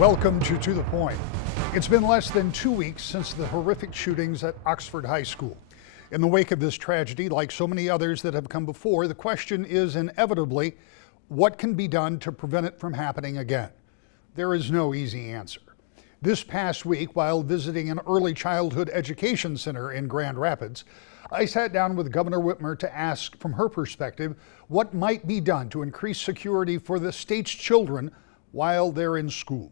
Welcome to the Point. It's been less than 2 weeks since the horrific shootings at Oxford High School. In the wake of this tragedy, like so many others that have come before, the question is inevitably, what can be done to prevent it from happening again? There is no easy answer. This past week, while visiting an early childhood education center in Grand Rapids, I sat down with Governor Whitmer to ask, from her perspective, what might be done to increase security for the state's children while they're in school.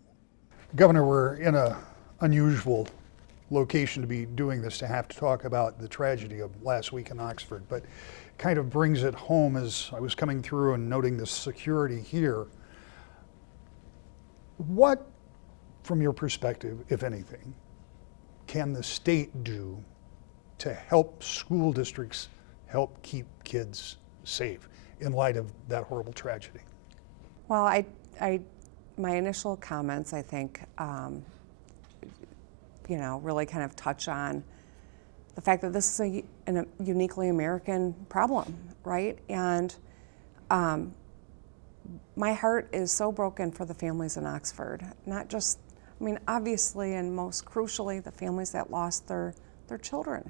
Governor, we're in an unusual location to be doing this, to have to talk about the tragedy of last week in Oxford, but kind of brings it home as I was coming through and noting the security here. What, from your perspective, if anything, can the state do to help school districts help keep kids safe in light of that horrible tragedy? Well, my initial comments, I think, really kind of touch on the fact that this is a uniquely American problem, right? And my heart is so broken for the families in Oxford. Not just, obviously and most crucially, the families that lost their children.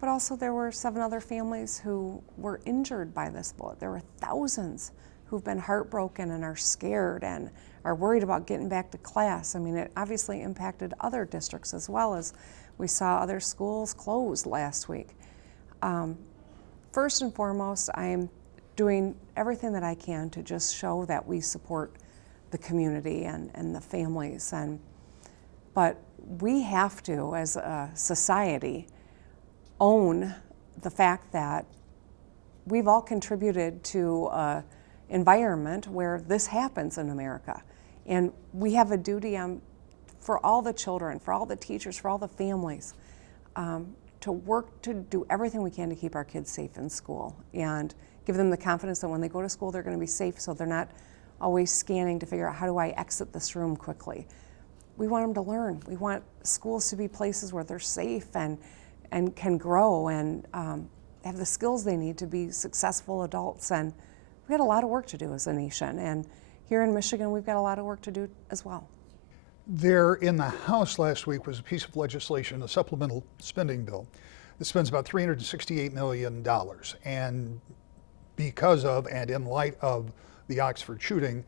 But also there were 7 other families who were injured by this bullet. There were thousands who've been heartbroken and are scared and are worried about getting back to class. It obviously impacted other districts as well, as we saw other schools closed last week. First and foremost, I am doing everything that I can to just show that we support the community and the families. But we have to, as a society, own the fact that we've all contributed to an environment where this happens in America. And we have a duty for all the children, for all the teachers, for all the families, to work to do everything we can to keep our kids safe in school and give them the confidence that when they go to school, they're going to be safe, so they're not always scanning to figure out, how do I exit this room quickly? We want them to learn. We want schools to be places where they're safe and can grow and have the skills they need to be successful adults. And we've got a lot of work to do as a nation. And here in Michigan, we've got a lot of work to do as well. There in the House last week was a piece of legislation, a supplemental spending bill, that spends about $368 million. And because of and in light of the Oxford shooting,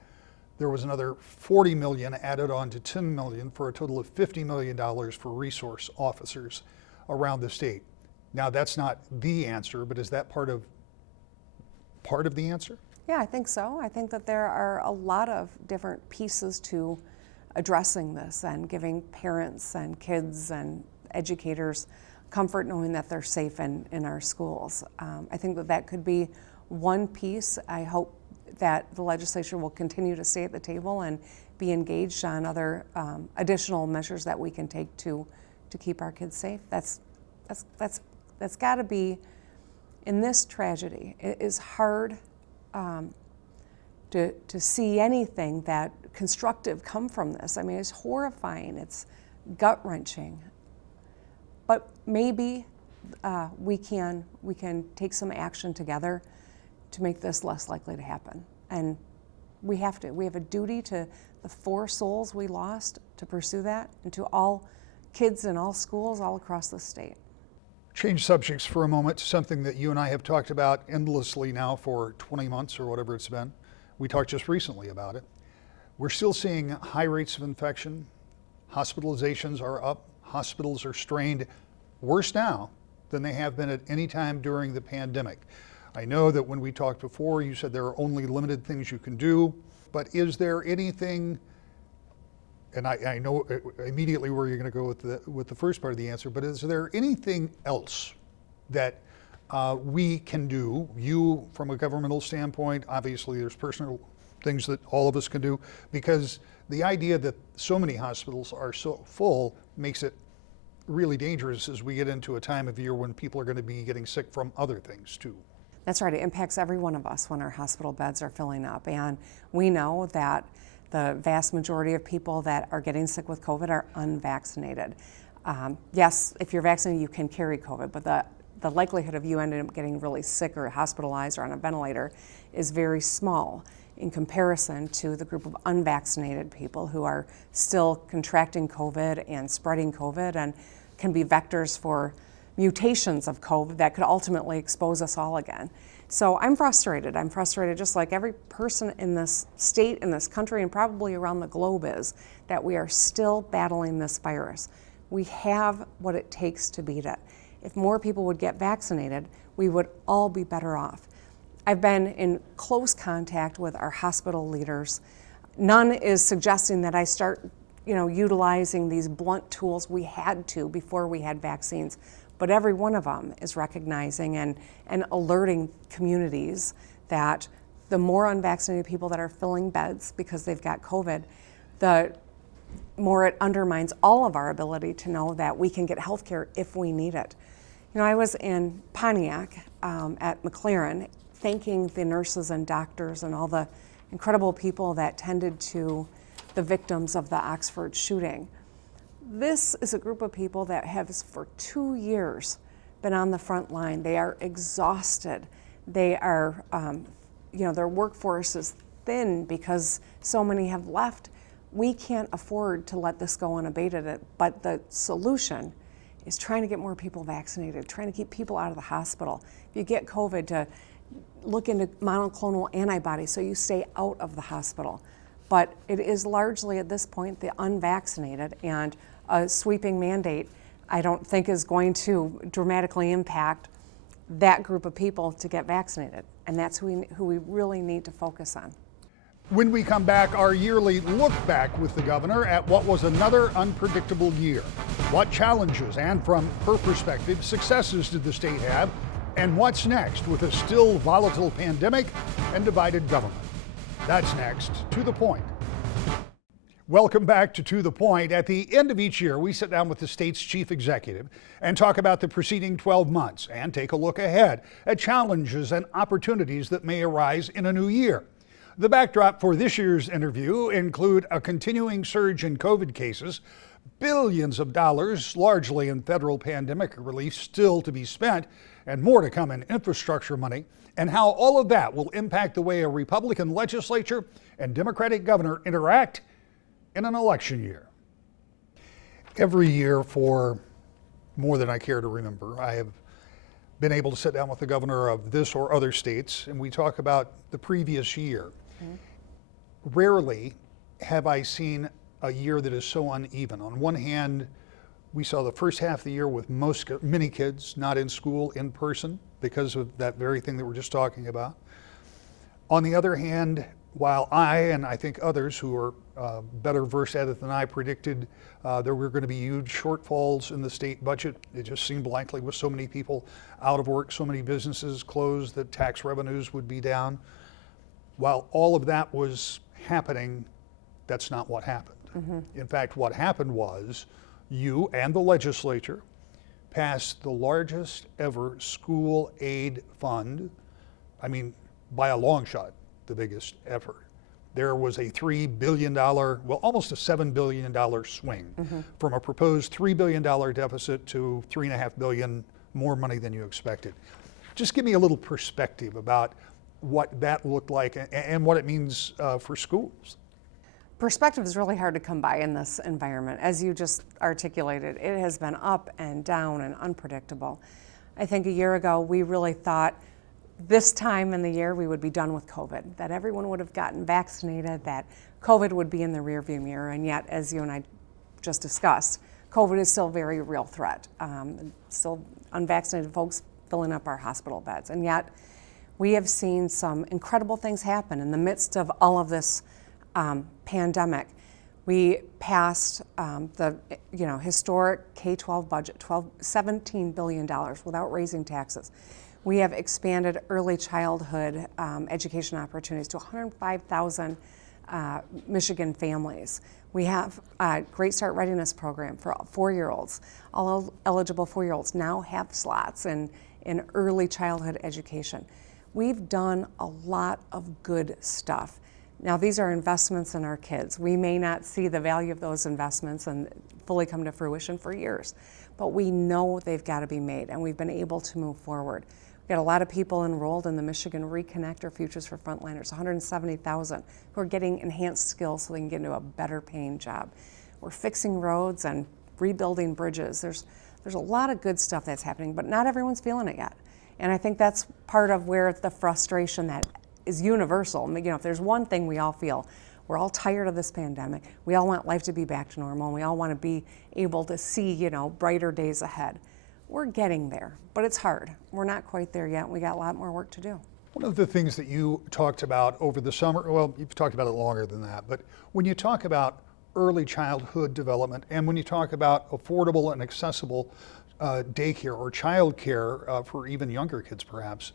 there was another $40 million added on to $10 million for a total of $50 million for resource officers around the state. Now, that's not the answer, but is that part of the answer? Yeah, I think so. I think that there are a lot of different pieces to addressing this and giving parents and kids and educators comfort knowing that they're safe in our schools. I think that could be one piece. I hope that the legislature will continue to stay at the table and be engaged on other additional measures that we can take to keep our kids safe. That's got to be, in this tragedy, it is hard to see anything that constructive come from this. It's horrifying, it's gut-wrenching, but maybe we can take some action together to make this less likely to happen. And we have a duty to the 4 souls we lost to pursue that, and to all kids in all schools all across the state. Change subjects for a moment to something that you and I have talked about endlessly now for 20 months or whatever it's been. We talked just recently about it. We're still seeing high rates of infection. Hospitalizations are up. Hospitals are strained worse now than they have been at any time during the pandemic. I know that when we talked before, you said there are only limited things you can do, but is there anything, and I know immediately where you're going to go with the first part of the answer, but is there anything else that we can do, you from a governmental standpoint? Obviously there's personal things that all of us can do, because the idea that so many hospitals are so full makes it really dangerous as we get into a time of year when people are going to be getting sick from other things too. That's right. It impacts every one of us when our hospital beds are filling up. And we know that the vast majority of people that are getting sick with COVID are unvaccinated. Yes, if you're vaccinated, you can carry COVID, but the likelihood of you ending up getting really sick or hospitalized or on a ventilator is very small. in comparison to the group of unvaccinated people who are still contracting COVID and spreading COVID and can be vectors for mutations of COVID that could ultimately expose us all again. So I'm frustrated. I'm frustrated just like every person in this state, in this country, and probably around the globe is, that we are still battling this virus. We have what it takes to beat it. If more people would get vaccinated, we would all be better off. I've been in close contact with our hospital leaders. None is suggesting that I start, utilizing these blunt tools. We had to before we had vaccines, but every one of them is recognizing and alerting communities that the more unvaccinated people that are filling beds because they've got COVID, the more it undermines all of our ability to know that we can get health care if we need it. I was in Pontiac at McLaren, thanking the nurses and doctors and all the incredible people that tended to the victims of the Oxford shooting. This is a group of people that has for 2 years been on the front line. They are exhausted. They are, their workforce is thin because so many have left. We can't afford to let this go unabated, but the solution is trying to get more people vaccinated, trying to keep people out of the hospital. If you get COVID, to look into monoclonal antibodies so you stay out of the hospital. But it is largely at this point the unvaccinated, and a sweeping mandate I don't think is going to dramatically impact that group of people to get vaccinated. And that's who we really need to focus on. When we come back, our yearly look back with the governor at what was another unpredictable year. What challenges and, from her perspective, successes did the state have? And what's next with a still volatile pandemic and divided government? That's next. To the Point. Welcome back to the Point. At the end of each year, we sit down with the state's chief executive and talk about the preceding 12 months and take a look ahead at challenges and opportunities that may arise in a new year. The backdrop for this year's interview include a continuing surge in COVID cases, billions of dollars, largely in federal pandemic relief, still to be spent, and more to come in infrastructure money, and how all of that will impact the way a Republican legislature and Democratic governor interact in an election year. Every year for more than I care to remember, I have been able to sit down with the governor of this or other states, and we talk about the previous year. Rarely have I seen a year that is so uneven. On one hand, we saw the first half of the year with many kids not in school in person because of that very thing that we're just talking about. On the other hand, while I, and I think others who are better versed at it than I, predicted there were going to be huge shortfalls in the state budget, it just seemed likely with so many people out of work, so many businesses closed, that tax revenues would be down. While all of that was happening, that's not what happened. In fact, what happened was you and the legislature passed the largest ever school aid fund. I mean, by a long shot, the biggest ever. There was a $3 billion, well, almost a $7 billion swing from a proposed $3 billion deficit to $3.5 billion, more money than you expected. Just give me a little perspective about what that looked like and what it means for schools. Perspective is really hard to come by in this environment. As you just articulated, it has been up and down and unpredictable. I think a year ago, we really thought this time in the year we would be done with COVID, that everyone would have gotten vaccinated, that COVID would be in the rearview mirror, and yet, as you and I just discussed, COVID is still a very real threat. Still unvaccinated folks filling up our hospital beds, and yet we have seen some incredible things happen in the midst of all of this pandemic. We passed the historic K-12 budget, $17 billion without raising taxes. We have expanded early childhood education opportunities to 105,000 Michigan families. We have a Great Start Readiness program for 4-year-olds. All eligible 4-year-olds now have slots in early childhood education. We've done a lot of good stuff. Now, these are investments in our kids. We may not see the value of those investments and fully come to fruition for years, but we know they've got to be made, and we've been able to move forward. We got a lot of people enrolled in the Michigan Reconnect or Futures for Frontliners, 170,000 who are getting enhanced skills so they can get into a better paying job. We're fixing roads and rebuilding bridges. There's a lot of good stuff that's happening, but not everyone's feeling it yet. And I think that's part of where the frustration that is universal. You know, if there's one thing we all feel, we're all tired of this pandemic. We all want life to be back to normal, and we all want to be able to see, you know, brighter days ahead. We're getting there, but it's hard. We're not quite there yet. We got a lot more work to do. One of the things that you talked about over the summer, well, you've talked about it longer than that, but when you talk about early childhood development and when you talk about affordable and accessible daycare or childcare for even younger kids perhaps,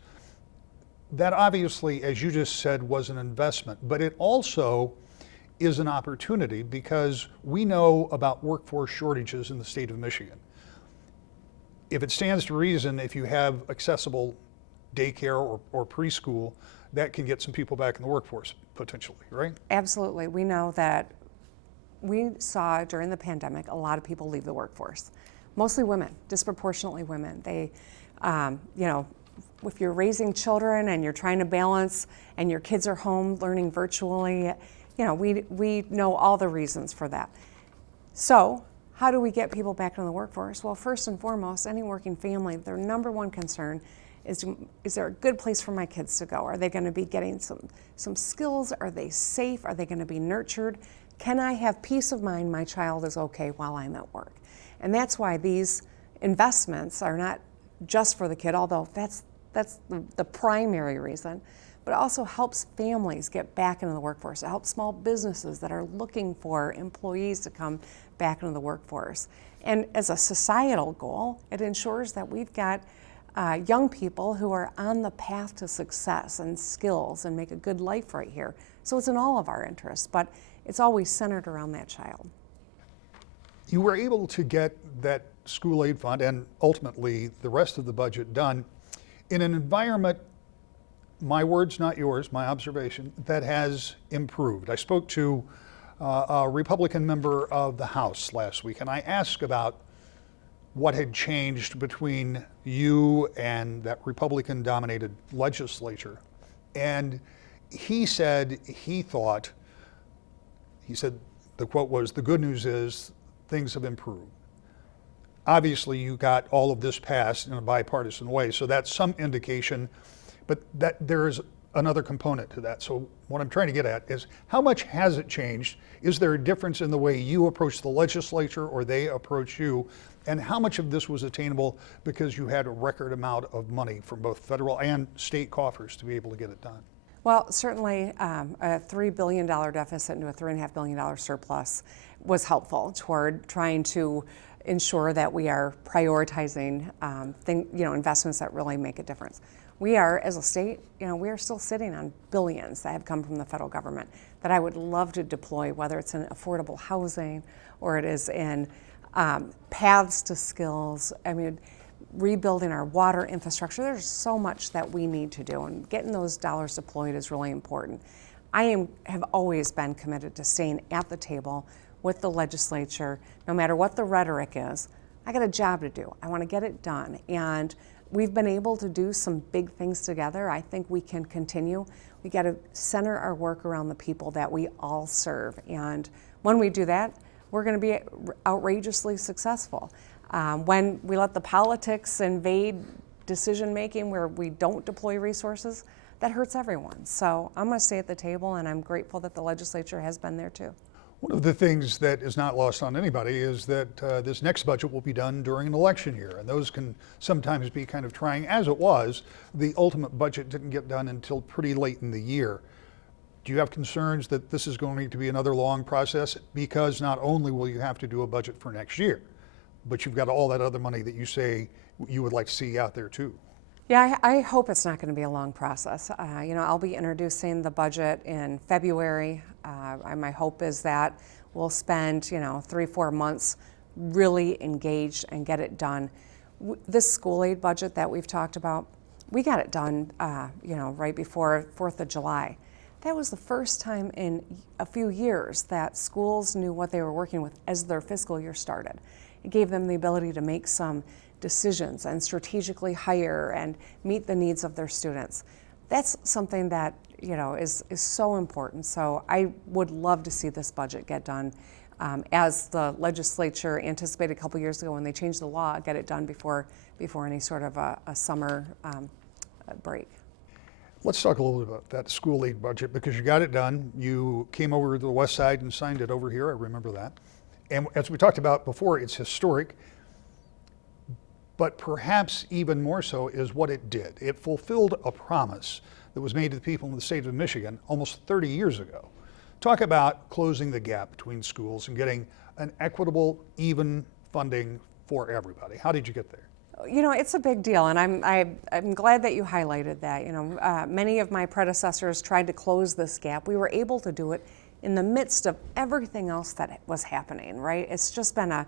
that obviously, as you just said, was an investment, but it also is an opportunity because we know about workforce shortages in the state of Michigan. If it stands to reason, if you have accessible daycare or preschool, that can get some people back in the workforce potentially, right? Absolutely. We know that we saw during the pandemic a lot of people leave the workforce, mostly women, disproportionately women. They, you know, if you're raising children and you're trying to balance and your kids are home learning virtually, you know, we know all the reasons for that. So how do we get people back into the workforce? Well, first and foremost, any working family, their number one concern is there a good place for my kids to go? Are they going to be getting some skills? Are they safe? Are they going to be nurtured? Can I have peace of mind my child is okay while I'm at work? And that's why these investments are not just for the kid, although that's the primary reason, but it also helps families get back into the workforce. It helps small businesses that are looking for employees to come back into the workforce. And as a societal goal, it ensures that we've got young people who are on the path to success and skills and make a good life right here. So it's in all of our interests, but it's always centered around that child. You were able to get that school aid fund and ultimately the rest of the budget done in an environment, my words, not yours, my observation, that has improved. I spoke to a Republican member of the House last week and I asked about what had changed between you and that Republican-dominated legislature. And he said the quote was, "The good news is things have improved." Obviously, you got all of this passed in a bipartisan way, so that's some indication, but that there's another component to that. So what I'm trying to get at is how much has it changed? Is there a difference in the way you approach the legislature or they approach you? And how much of this was attainable because you had a record amount of money from both federal and state coffers to be able to get it done? Well, certainly a $3 billion deficit into a $3.5 billion surplus was helpful toward trying to ensure that we are prioritizing investments that really make a difference. We are, as a state, we are still sitting on billions that have come from the federal government that I would love to deploy, whether it's in affordable housing or it is in paths to skills. I mean, rebuilding our water infrastructure. There's so much that we need to do, and getting those dollars deployed is really important. I have always been committed to staying at the table with the legislature, no matter what the rhetoric is. I got a job to do. I want to get it done. And we've been able to do some big things together. I think we can continue. We got to center our work around the people that we all serve. And when we do that, we're going to be outrageously successful. When we let the politics invade decision making where we don't deploy resources, that hurts everyone. So I'm going to stay at the table, and I'm grateful that the legislature has been there too. One of the things that is not lost on anybody is that this next budget will be done during an election year, and those can sometimes be kind of trying. As it was, the ultimate budget didn't get done until pretty late in the year. Do you have concerns that this is going to be another long process? Because not only will you have to do a budget for next year, but you've got all that other money that you say you would like to see out there too. Yeah, I hope it's not going to be a long process. I'll be introducing the budget in February. My hope is that we'll spend, 3-4 months really engaged and get it done. This school aid budget that we've talked about, we got it done, right before 4th of July. That was the first time in a few years that schools knew what they were working with as their fiscal year started. It gave them the ability to make some decisions and strategically hire and meet the needs of their students. That's something that is so important. So I would love to see this budget get done as the legislature anticipated a couple years ago when they changed the law, get it done before any sort of a summer break. Let's talk a little bit about that school aid budget, because you got it done. You came over to the west side and signed it over here. I remember that. And as we talked about before, it's historic, but perhaps even more so is what it did. It fulfilled a promise that was made to the people in the state of Michigan almost 30 years ago. Talk about closing the gap between schools and getting an equitable, even funding for everybody. How did you get there? It's a big deal, and I'm glad that you highlighted that. Many of my predecessors tried to close this gap. We were able to do it in the midst of everything else that was happening, right? It's just been a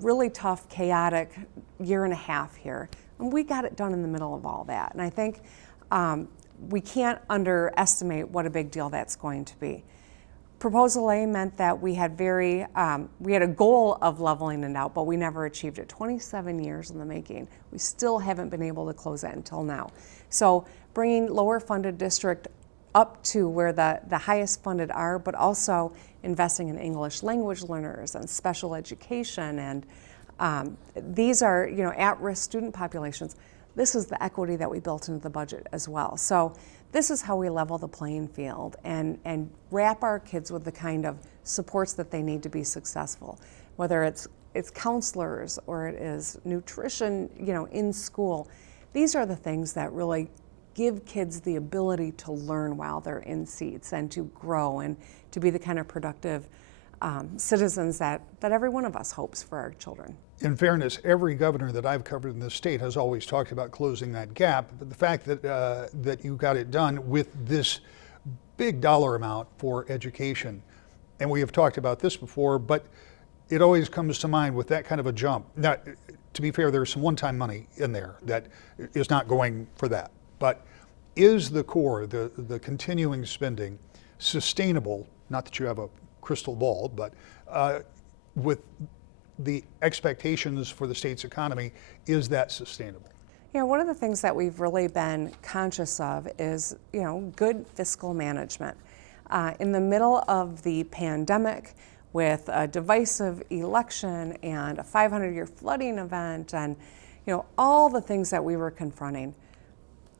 really tough, chaotic year and a half here, and we got it done in the middle of all that. And I think we can't underestimate what a big deal that's going to be. Proposal A meant that we had a goal of leveling it out, but we never achieved it. 27 years in the making. We still haven't been able to close it until now. So bringing lower funded district up to where the highest funded are, but also investing in English language learners and special education, and these are at-risk student populations. This is the equity that we built into the budget as well. So this is how we level the playing field and wrap our kids with the kind of supports that they need to be successful, whether it's counselors or it is nutrition, in school. These are the things that really give kids the ability to learn while they're in seats and to grow and to be the kind of productive citizens that every one of us hopes for our children. In fairness, every governor that I've covered in this state has always talked about closing that gap. But the fact that you got it done with this big dollar amount for education, and we have talked about this before, but it always comes to mind with that kind of a jump. Now, to be fair, there's some one-time money in there that is not going for that. But is the core, the continuing spending, sustainable? Not that you have a crystal ball, but with the expectations for the state's economy, is that sustainable? One of the things that we've really been conscious of is, good fiscal management. In the middle of the pandemic, with a divisive election and a 500-year flooding event and, all the things that we were confronting,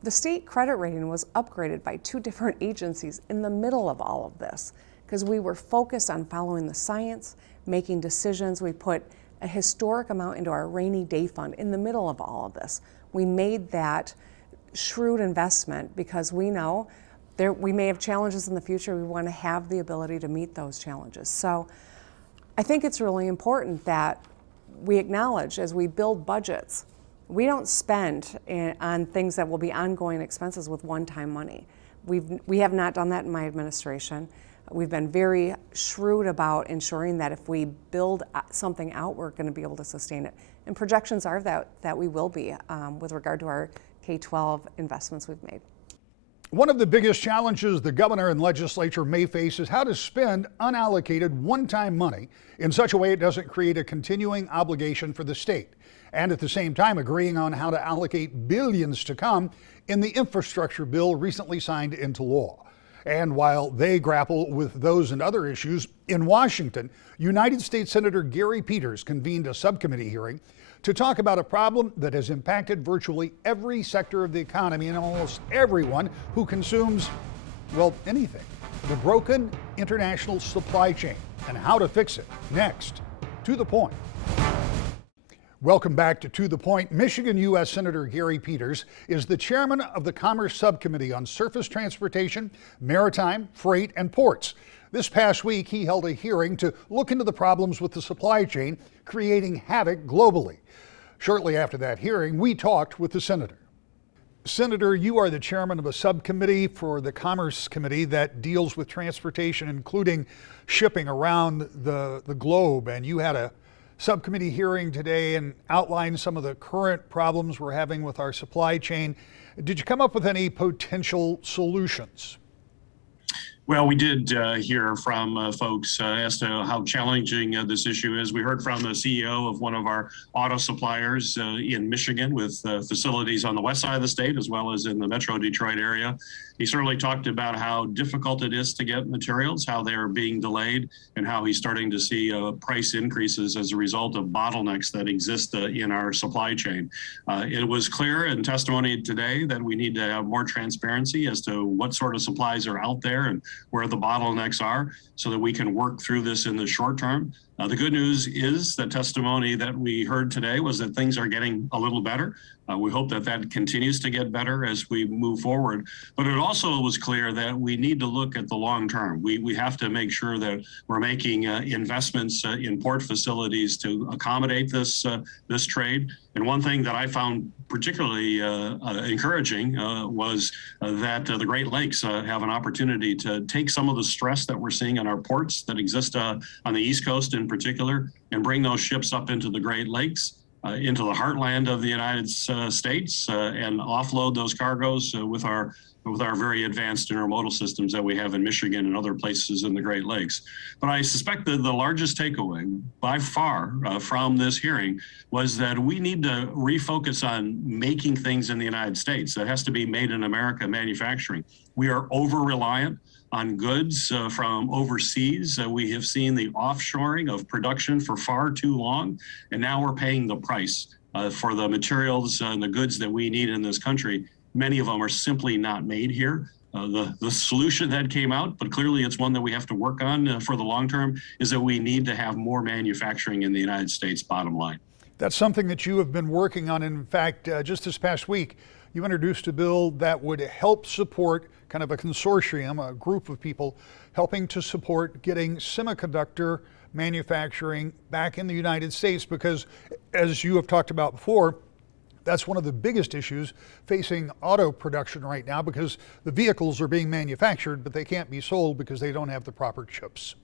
the state credit rating was upgraded by 2 different agencies in the middle of all of this, because we were focused on following the science, making decisions. We put a historic amount into our rainy day fund in the middle of all of this. We made that shrewd investment because we know we may have challenges in the future. We want to have the ability to meet those challenges. So I think it's really important that we acknowledge as we build budgets, we don't spend on things that will be ongoing expenses with one-time money. We have not done that in my administration. We've been very shrewd about ensuring that if we build something out, we're going to be able to sustain it. And projections are that we will be with regard to our K-12 investments we've made. One of the biggest challenges the governor and legislature may face is how to spend unallocated one-time money in such a way it doesn't create a continuing obligation for the state, and at the same time agreeing on how to allocate billions to come in the infrastructure bill recently signed into law. And while they grapple with those and other issues, in Washington, United States Senator Gary Peters convened a subcommittee hearing to talk about a problem that has impacted virtually every sector of the economy and almost everyone who consumes, anything. The broken international supply chain and how to fix it. Next, To the Point. Welcome back to the Point. Michigan U.S. Senator Gary Peters is the chairman of the Commerce Subcommittee on Surface Transportation, Maritime, Freight, and Ports. This past week, he held a hearing to look into the problems with the supply chain, creating havoc globally. Shortly after that hearing, we talked with the senator. Senator, you are the chairman of a subcommittee for the Commerce Committee that deals with transportation, including shipping around the globe, and you had a subcommittee hearing today and outlined some of the current problems we're having with our supply chain. Did you come up with any potential solutions? Well, we did hear from folks as to how challenging this issue is. We heard from the CEO of one of our auto suppliers in Michigan with facilities on the west side of the state as well as in the Metro Detroit area. He certainly talked about how difficult it is to get materials, how they're being delayed, and how he's starting to see price increases as a result of bottlenecks that exist in our supply chain. It was clear in testimony today that we need to have more transparency as to what sort of supplies are out there and where the bottlenecks are so that we can work through this in the short term. The good news is the testimony that we heard today was that things are getting a little better. We hope that that continues to get better as we move forward. But it also was clear that we need to look at the long term. We have to make sure that we're making investments in port facilities to accommodate this trade. And one thing that I found particularly encouraging was that the Great Lakes have an opportunity to take some of the stress that we're seeing in our ports that exist on the East Coast in particular and bring those ships up into the Great Lakes. Into the heartland of the United States and offload those cargoes with our very advanced intermodal systems that we have in Michigan and other places in the Great Lakes. But I suspect that the largest takeaway by far from this hearing was that we need to refocus on making things in the United States. That has to be made in America manufacturing. We are over-reliant on goods from overseas. We have seen the offshoring of production for far too long, and now we're paying the price for the materials and the goods that we need in this country. Many of them are simply not made here. The solution that came out, but clearly it's one that we have to work on for the long term, is that we need to have more manufacturing in the United States, bottom line. That's something that you have been working on. In fact, just this past week, you introduced a bill that would help support kind of a consortium, a group of people helping to support getting semiconductor manufacturing back in the United States, because as you have talked about before, that's one of the biggest issues facing auto production right now, because the vehicles are being manufactured, but they can't be sold because they don't have the proper chips.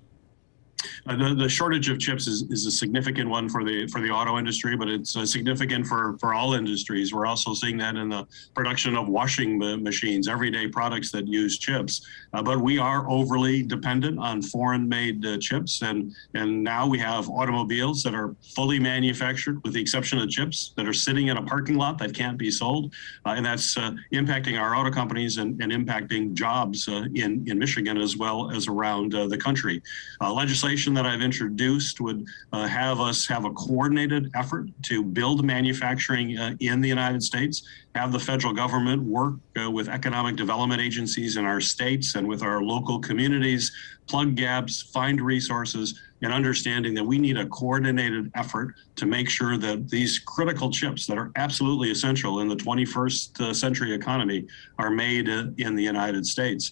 The shortage of chips is a significant one for the auto industry, but it's significant for all industries. We're also seeing that in the production of washing machines, everyday products that use chips. But we are overly dependent on foreign-made chips, and now we have automobiles that are fully manufactured, with the exception of chips, that are sitting in a parking lot that can't be sold, and that's impacting our auto companies and impacting jobs in Michigan as well as around the country. Legislation that I've introduced would have us have a coordinated effort to build manufacturing in the United States, have the federal government work with economic development agencies in our states and with our local communities, plug gaps, find resources, and understanding that we need a coordinated effort to make sure that these critical chips that are absolutely essential in the 21st century economy are made in the United States.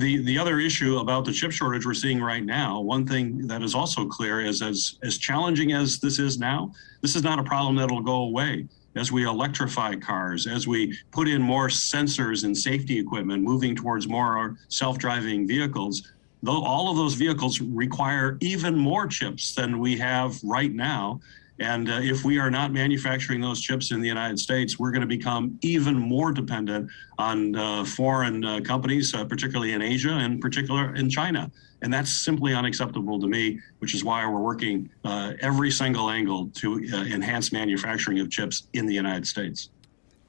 The other issue about the chip shortage we're seeing right now, one thing that is also clear is as challenging as this is now, this is not a problem that'll go away. As we electrify cars, as we put in more sensors and safety equipment, moving towards more self-driving vehicles, though all of those vehicles require even more chips than we have right now. And if we are not manufacturing those chips in the United States, we're going to become even more dependent on foreign companies, particularly in Asia and particular in China. And that's simply unacceptable to me, which is why we're working every single angle to enhance manufacturing of chips in the United States.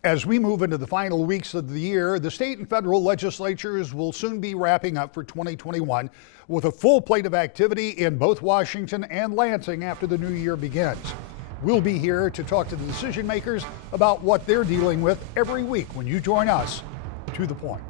As we move into the final weeks of the year, the state and federal legislatures will soon be wrapping up for 2021 with a full plate of activity in both Washington and Lansing after the new year begins. We'll be here to talk to the decision makers about what they're dealing with every week when you join us. To the Point.